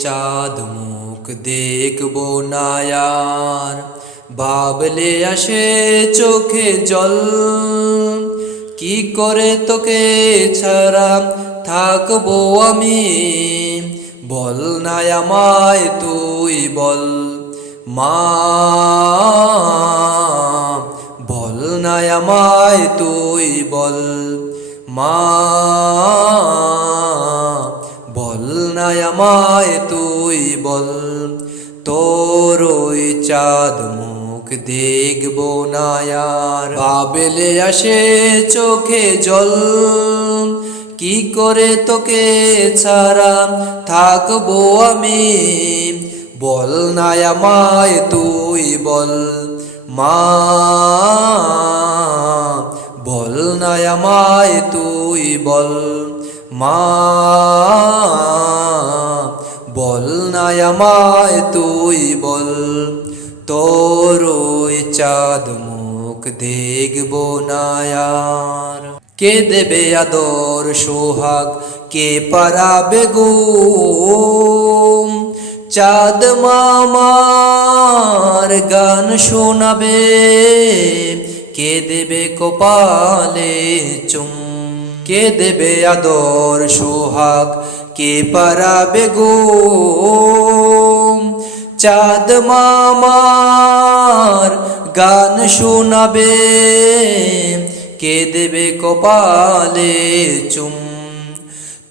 চাঁদ মুখ দেখব নায়ার। বাবলে আসে চোখে জল। কি করে তোকে ছাড়া থাকব আমি? বল না আমায় তুই বল। মা, বল না আমায় তুই বল। মা আমায় তুই বল, তোর ওই চাঁদ মুখ দেখব না আর। বাবেলে আসে চোখে জল, কি করে তোকে ছাড়া থাকব আমি? বল না আমায় তুই বল, মা। বল না আমায় তুই বল, মা। আমায় তুই বল। তোর ওই চাঁদ মুখ দেখব না আর। কে দেবে আদর সোহাগ? কে পারাবে গো চাঁদ মামার গান শোনাবে। কে দেবে কপালে চুম? কে দেবে আদর সোহাগ? কে পারাবে গো? চাঁদ মামার গান শোনাবে। কে দেবে কপালে চুম?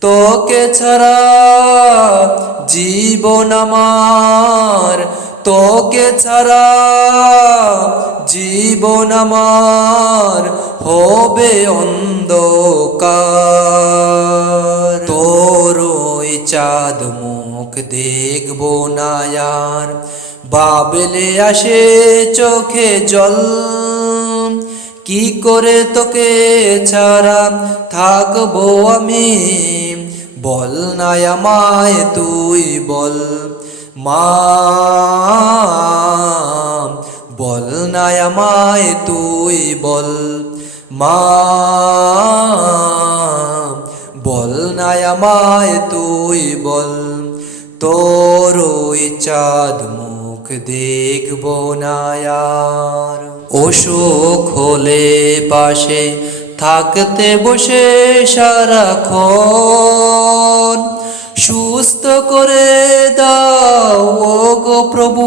তোকে ছাড়া জীবন আমার। তোকে ছাড়া জীবন আমার হবে অন্ধকার। চাঁদ মুখ দেখব না আর। বাবলে আসে চোখে জল। কি করে তোকে ছাড়া থাকব আমি? বল না আমায় তুই বল। মা, বল না আমায় তুই বল। মা, বল না আমায় তুই বল, তোর ওই চাঁদ মুখ দেখব না আর। অসুখ হলে পাশে থাকতে বসে সারাক্ষণ। সুস্থ করে দাও গো প্রভু,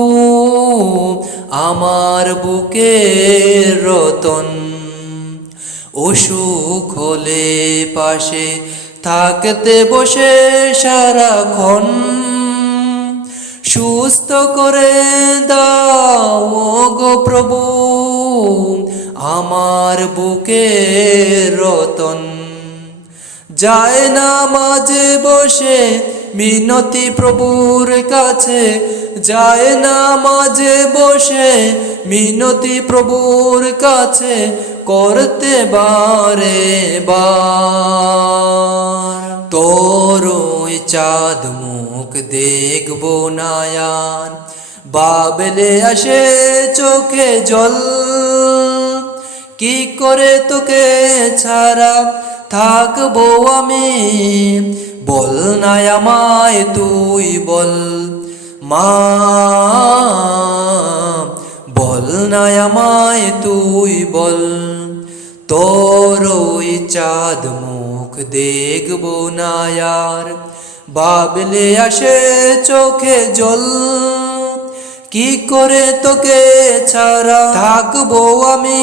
আমার বুকের রতন। অসুখ হলে পাশে থাকতে বসে সারাক্ষণ। সুস্থ করে দাও গো প্রভু, আমার বুকের রতন। যায় না মাঝে বসে মিনতি প্রভুর কাছে, যায় না মাঝে বসে মিনতি প্রভুর কাছে, করতে বারে বার। চাঁদ মুখ দেখব নায়ান। বাবলে আসে চোখে জল। কি করে তোকে ছাড়া থাকব আমি? বল না তুই বল। মা, বল না তুই বল। তোর ওই চাঁদ মুখ দেখব না বাবলে আসে চোখে জল। কি করে তোকে ছাড়া থাকব আমি?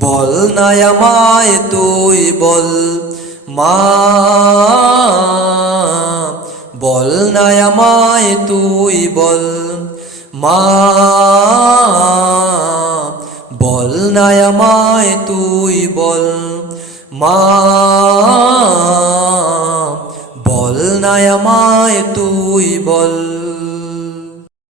বল না আমায় তুই বল। মা, বল না আমায় তুই বল। মা, বল না আমায় তুই বল। মা বল মায় তুই বল।